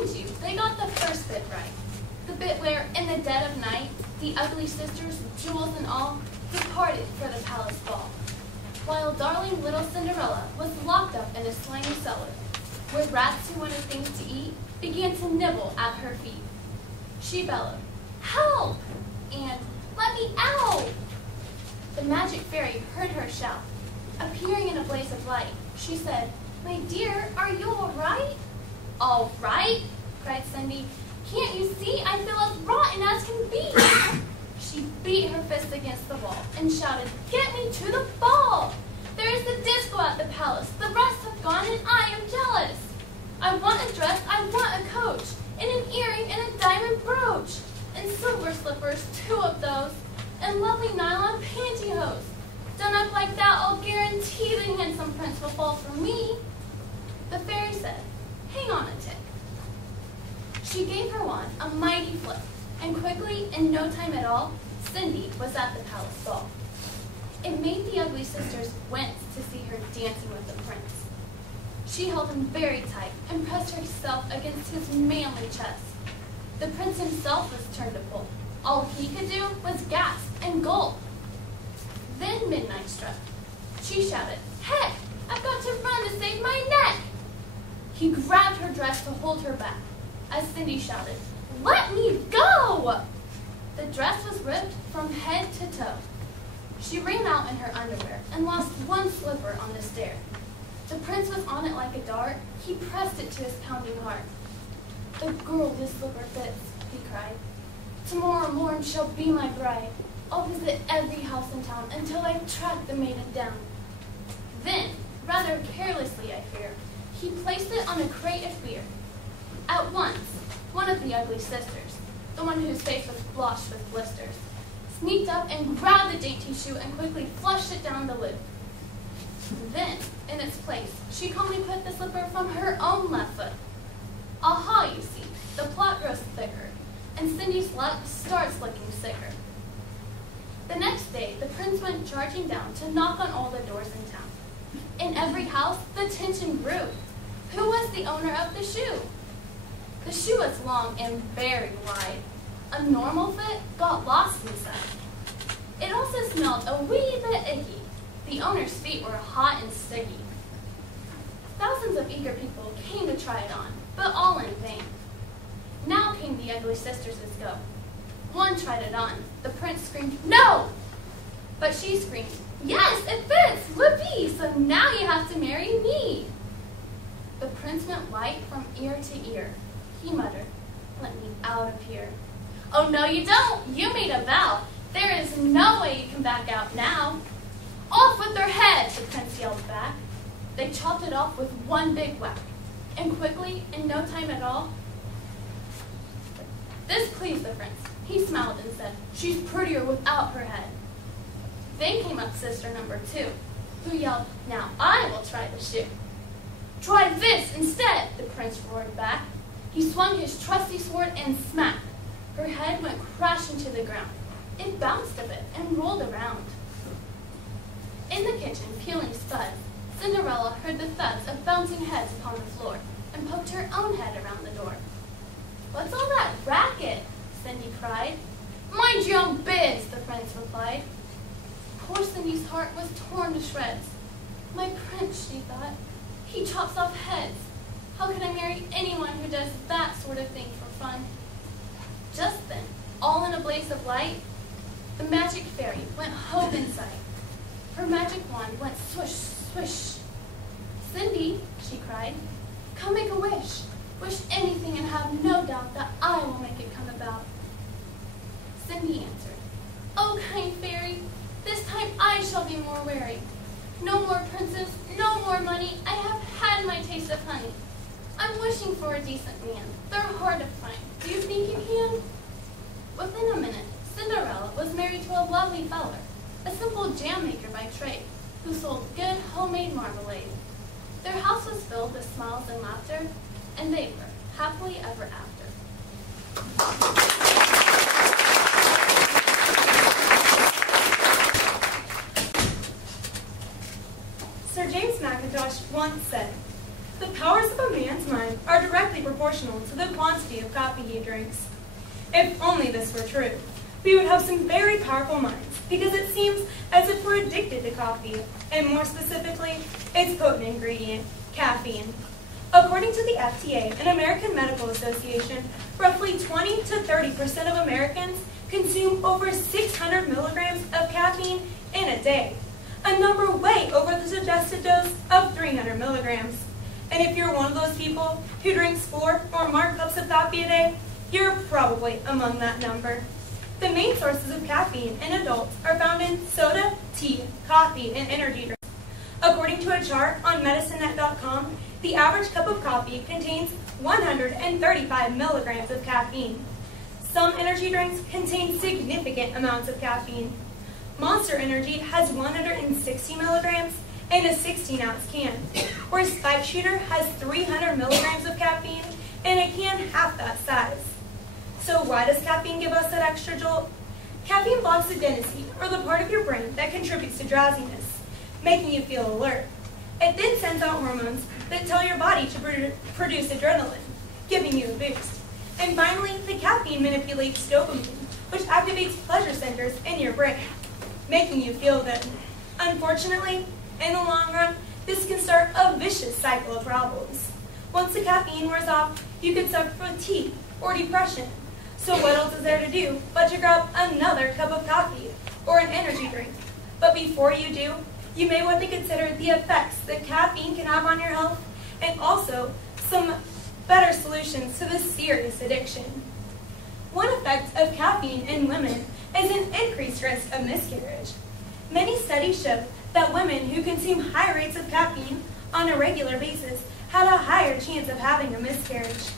Mind you, they got the first bit right. The bit where, in the dead of night, the ugly sisters, jewels and all, departed for the palace ball, while darling little Cinderella was locked up in a slimy cellar, where rats who wanted things to eat began to nibble at her feet. She bellowed, "Help!" and "Let me out!" The magic fairy heard her shout. Appearing in a blaze of light, she said, "My dear, are you all right?" "All right?" cried Cindy. "Can't you see I feel as rotten as can be?" She beat her fist against the wall and shouted, "Get me to the ball! There is the disco at the palace. The rest have gone and I am jealous. I want a dress, I want a coach, and an earring and a diamond brooch, and silver slippers, 2 of those, and lovely nylon pantyhose. Done up like that, I'll guarantee the handsome prince will fall for me." The fairy said, "Hang on a tick." She gave her wand a mighty flip, and quickly, in no time at all, Cindy was at the palace ball. It made the ugly sisters wince to see her dancing with the prince. She held him very tight and pressed herself against his manly chest. The prince himself was turned to pulp. All he could do was gasp and gulp. Then midnight struck. She shouted, "Heck, I've got to run to save my neck!" He grabbed her dress to hold her back, as Cindy shouted, "Let me go!" The dress was ripped from head to toe. She ran out in her underwear and lost one slipper on the stair. The prince was on it like a dart. He pressed it to his pounding heart. "The girl this slipper fits," he cried. "Tomorrow morn shall be my bride. I'll visit every house in town until I've tracked the maiden down." Then, rather carelessly I fear, he placed it on a crate of beer. At once, one of the ugly sisters, the one whose face was blotched with blisters, sneaked up and grabbed the dainty shoe and quickly flushed it down the lid. Then, in its place, she calmly put the slipper from her own left foot. Aha, you see, the plot grows thicker, and Cindy's luck starts looking sicker. The next day, the prince went charging down to knock on all the doors in town. In every house, the tension grew. Who was the owner of the shoe? The shoe was long and very wide. A normal fit got lost inside. It also smelled a wee bit icky. The owner's feet were hot and sticky. Thousands of eager people came to try it on, but all in vain. Now came the ugly sisters' go. One tried it on. The prince screamed, "No!" But she screamed, "Yes, it fits! Whoopee! So now you have to marry me!" The prince went white from ear to ear. He muttered, "Let me out of here." "Oh, no, you don't! You made a vow. There is no way you can back out now." "Off with their heads!" the prince yelled back. They chopped it off with one big whack, and quickly, in no time at all, this pleased the prince. He smiled and said, "She's prettier without her head." Then came up sister number 2, who yelled, "Now I will try the shoe." "Try this instead," the prince roared back. He swung his trusty sword and smack. Her head went crashing to the ground. It bounced a bit and rolled around. In the kitchen, peeling spuds, Cinderella heard the thuds of bouncing heads upon the floor and poked her own head around the door. "What's all that racket?" Cindy cried. "Mind your own biz," the prince replied. Poor Cindy's heart was torn to shreds. "My prince," she thought, "he chops off heads. How can I marry anyone who does that sort of thing for fun?" Just then, all in a blaze of light, the magic fairy went hove in sight. Her magic wand went swish, swish. "Cindy," she cried, "come make a wish. Wish anything and have no doubt that I will make it come about." Cindy answered, "Oh, kind fairy, this time I shall be more wary. No more princes, no more money. I have had my taste of honey. I'm wishing for a decent man. They're hard to find. Do you think you can?" Within a minute, Cinderella was married to a lovely feller, a simple jam maker by trade, who sold good homemade marmalade. Their house was filled with smiles and laughter, and they were happily ever after. Sir James Mackintosh once said, "The powers of a man's mind are directly directly proportional to the quantity of coffee he drinks. If only this were true, we would have some very powerful minds, because it seems as if we're addicted to coffee, and more specifically, its potent ingredient, caffeine. According to the FDA and American Medical Association, roughly 20 to 30% of Americans consume over 600 milligrams of caffeine in a day, a number way over the suggested dose of 300 milligrams. And if you're one of those people who drinks 4 or more cups of coffee a day, you're probably among that number. The main sources of caffeine in adults are found in soda, tea, coffee, and energy drinks. According to a chart on medicinenet.com, the average cup of coffee contains 135 milligrams of caffeine. Some energy drinks contain significant amounts of caffeine. Monster Energy has 160 milligrams in a 16-ounce can, where Spike Shooter has 300 milligrams of caffeine in a can half that size. So why does caffeine give us that extra jolt? Caffeine blocks adenosine, or the part of your brain that contributes to drowsiness, making you feel alert. It then sends out hormones that tell your body to produce adrenaline, giving you a boost. And finally, the caffeine manipulates dopamine, which activates pleasure centers in your brain, making you feel good. Unfortunately, in the long run, this can start a vicious cycle of problems. Once the caffeine wears off, you can suffer fatigue or depression. So what else is there to do but to grab another cup of coffee or an energy drink? But before you do, you may want to consider the effects that caffeine can have on your health, and also some better solutions to this serious addiction. One effect of caffeine in women is an increased risk of miscarriage. Many studies show that women who consume high rates of caffeine on a regular basis had a higher chance of having a miscarriage.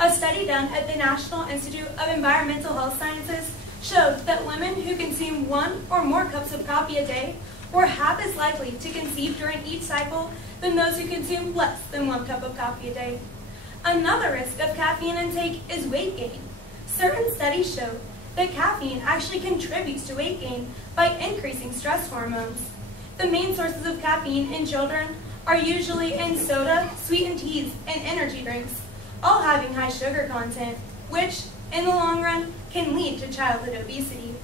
A study done at the National Institute of Environmental Health Sciences showed that women who consume 1 or more cups of coffee a day were half as likely to conceive during each cycle than those who consume less than 1 cup of coffee a day. Another risk of caffeine intake is weight gain. Certain studies show that caffeine actually contributes to weight gain by increasing stress hormones. The main sources of caffeine in children are usually in soda, sweetened teas, and energy drinks, all having high sugar content, which, in the long run, can lead to childhood obesity.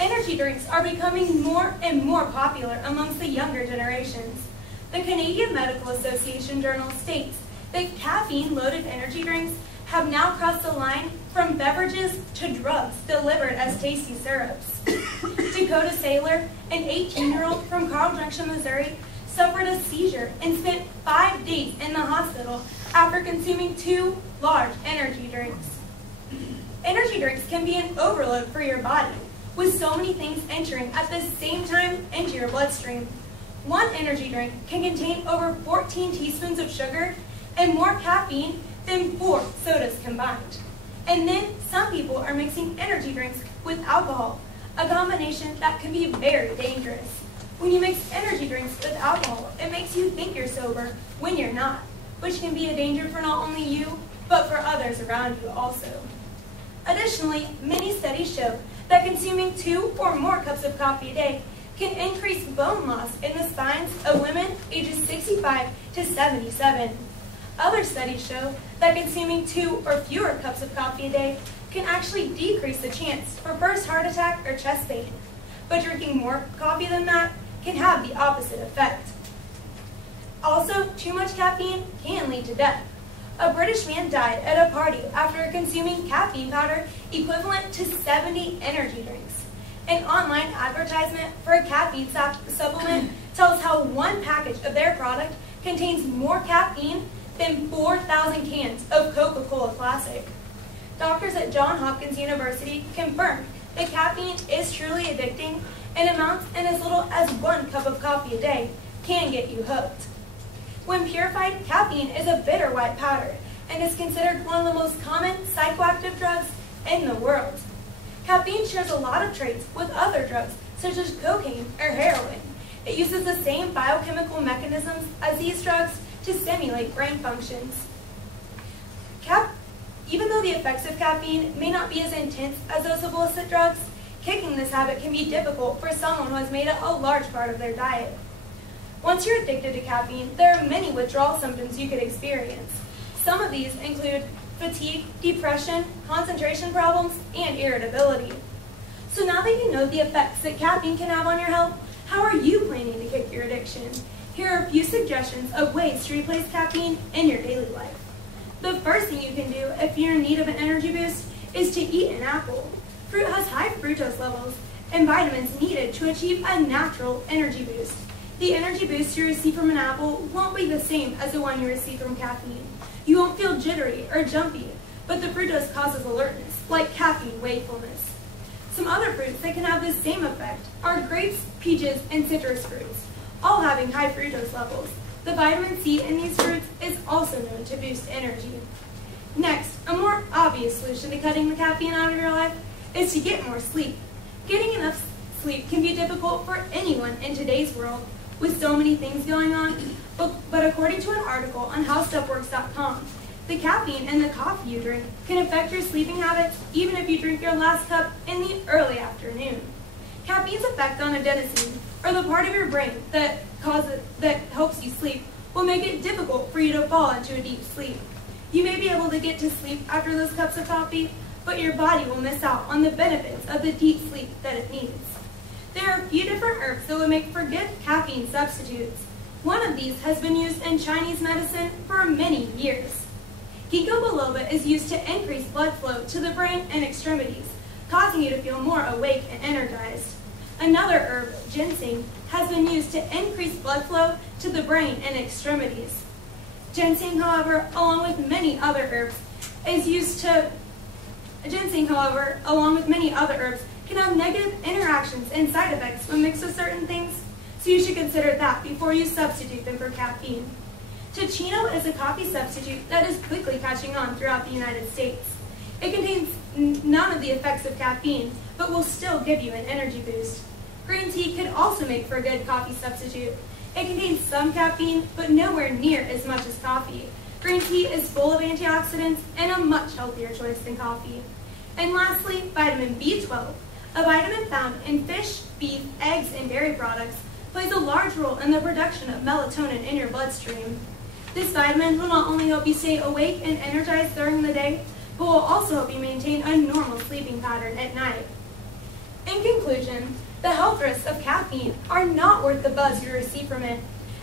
Energy drinks are becoming more and more popular amongst the younger generations. The Canadian Medical Association Journal states that caffeine-loaded energy drinks have now crossed the line from beverages to drugs delivered as tasty syrups. Dakota Saylor, an 18-year-old from Carl Junction, Missouri, suffered a seizure and spent 5 days in the hospital after consuming 2 large energy drinks. Energy drinks can be an overload for your body, with so many things entering at the same time into your bloodstream. One energy drink can contain over 14 teaspoons of sugar and more caffeine than 4 sodas combined. And then some people are mixing energy drinks with alcohol, a combination that can be very dangerous. When you mix energy drinks with alcohol, it makes you think you're sober when you're not, which can be a danger for not only you, but for others around you also. Additionally, many studies show that consuming 2 or more cups of coffee a day can increase bone loss in the spines of women ages 65 to 77. Other studies show that consuming 2 or fewer cups of coffee a day can actually decrease the chance for first heart attack or chest pain, but drinking more coffee than that can have the opposite effect. Also, too much caffeine can lead to death. A British man died at a party after consuming caffeine powder equivalent to 70 energy drinks. An online advertisement for a caffeine supplement tells how one package of their product contains more caffeine than 4,000 cans of Coca-Cola Classic. Doctors at Johns Hopkins University confirmed that caffeine is truly addicting, and amounts in as little as 1 cup of coffee a day can get you hooked. When purified, caffeine is a bitter white powder and is considered one of the most common psychoactive drugs in the world. Caffeine shares a lot of traits with other drugs such as cocaine or heroin. It uses the same biochemical mechanisms as these drugs to stimulate brain functions. Even though the effects of caffeine may not be as intense as those of illicit drugs, kicking this habit can be difficult for someone who has made it a large part of their diet. Once you're addicted to caffeine, there are many withdrawal symptoms you could experience. Some of these include fatigue, depression, concentration problems, and irritability. So now that you know the effects that caffeine can have on your health, how are you planning to kick your addiction? Here are a few suggestions of ways to replace caffeine in your daily life. The first thing you can do if you're in need of an energy boost is to eat an apple. Fruit has high fructose levels and vitamins needed to achieve a natural energy boost. The energy boost you receive from an apple won't be the same as the one you receive from caffeine. You won't feel jittery or jumpy, but the fructose causes alertness, like caffeine wakefulness. Some other fruits that can have the same effect are grapes, peaches, and citrus fruits, all having high fructose levels. The vitamin C in these fruits is also known to boost energy. Next, a more obvious solution to cutting the caffeine out of your life is to get more sleep. Getting enough sleep can be difficult for anyone in today's world with so many things going on, but according to an article on HowStuffWorks.com, the caffeine in the coffee you drink can affect your sleeping habits even if you drink your last cup in the early afternoon. Caffeine's effect on adenosine, or the part of your brain that helps you sleep, will make it difficult for you to fall into a deep sleep. You may be able to get to sleep after those cups of coffee, but your body will miss out on the benefits of the deep sleep that it needs. There are a few different herbs that would make for good caffeine substitutes. One of these has been used in Chinese medicine for many years. Ginkgo biloba is used to increase blood flow to the brain and extremities, causing you to feel more awake and energized. Another herb, ginseng, has been used to increase blood flow to the brain and extremities. Ginseng, however, along with many other herbs, can have negative interactions and side effects when mixed with certain things, so you should consider that before you substitute them for caffeine. Tocino is a coffee substitute that is quickly catching on throughout the United States. It contains none of the effects of caffeine, but will still give you an energy boost. Green tea could also make for a good coffee substitute. It contains some caffeine, but nowhere near as much as coffee. Green tea is full of antioxidants and a much healthier choice than coffee. And lastly, vitamin B12, a vitamin found in fish, beef, eggs, and dairy products, plays a large role in the production of melatonin in your bloodstream. This vitamin will not only help you stay awake and energized during the day, but will also help you maintain a normal sleeping pattern at night. In conclusion, the health risks of caffeine are not worth the buzz you receive from it.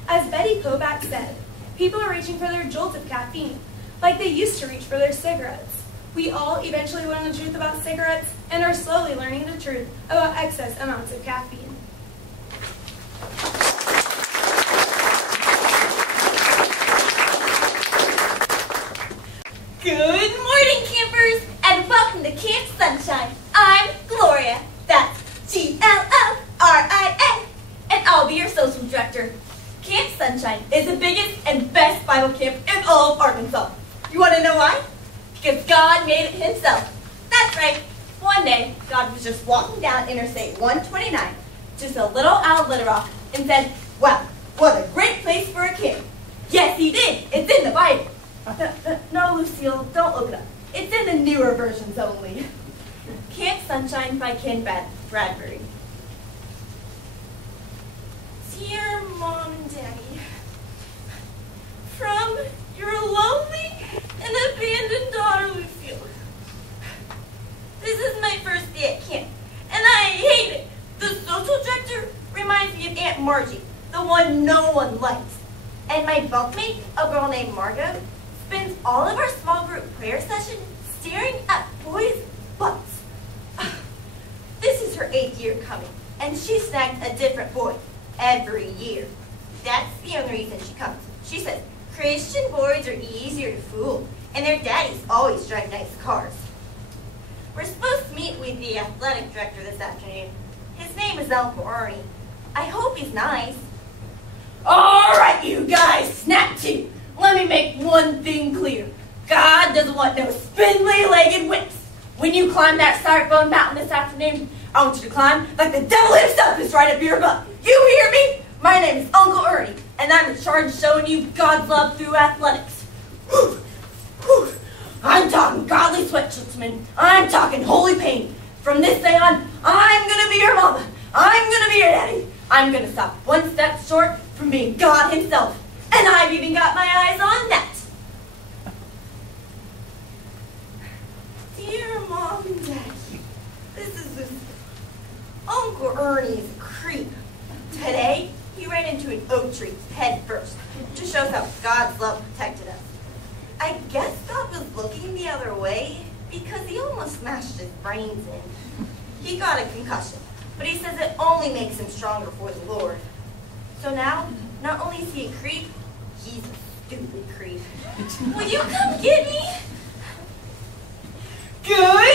As Betty Kovacs said, people are reaching for their jolts of caffeine, like they used to reach for their cigarettes. We all eventually learn the truth about cigarettes and are slowly learning the truth about excess amounts of caffeine. Good morning, campers, and welcome to Camp Sunshine. I'm Gloria. That's Gloria, and I'll be your social director. Camp Sunshine is the biggest and best Bible camp in all of Arkansas. You want to know why? Because God made it himself. That's right. One day, God was just walking down Interstate 129, just a little out of Little Rock, and said, "Wow, what a great place for a camp." Yes, he did. It's in the Bible. No, Lucille, don't look it up. It's in the newer versions only. Camp Sunshine by Ken Bradbury. Dear Mom and Daddy, from your lonely and abandoned daughter, Lucille. This is my first day at camp, and I hate it. The social director reminds me of Aunt Margie, the one no one likes. And my bunkmate, a girl named Margot, spends all of our small group prayer session staring at boys' butts. This is her 8th year coming, and she snags a different boy every year. That's the only reason she comes. She says Christian boys are easier to fool, and their daddies always drive nice cars. We're supposed to meet with the athletic director this afternoon. His name is Uncle Ernie. I hope he's nice. All right, you guys, snap to. Let me make one thing clear. God doesn't want no spindly-legged wimps. When you climb that styrofoam mountain this afternoon, I want you to climb like the devil himself is right up your butt. You hear me? My name is Uncle Ernie, and I'm in charge of showing you God's love through athletics. Whew, whew. I'm talking godly sweat, gentlemen. I'm talking holy pain. From this day on, I'm going to be your mama. I'm going to be your daddy. I'm going to stop one step short from being God himself. And I've even got my eyes on that. Mom and Daddy, this is Lucy. Uncle Ernie is a creep. Today, he ran into an oak tree head first. Just shows how God's love protected us. I guess God was looking the other way because he almost smashed his brains in. He got a concussion, but he says it only makes him stronger for the Lord. So now, not only is he a creep, he's a stupid creep. Will you come get me? Good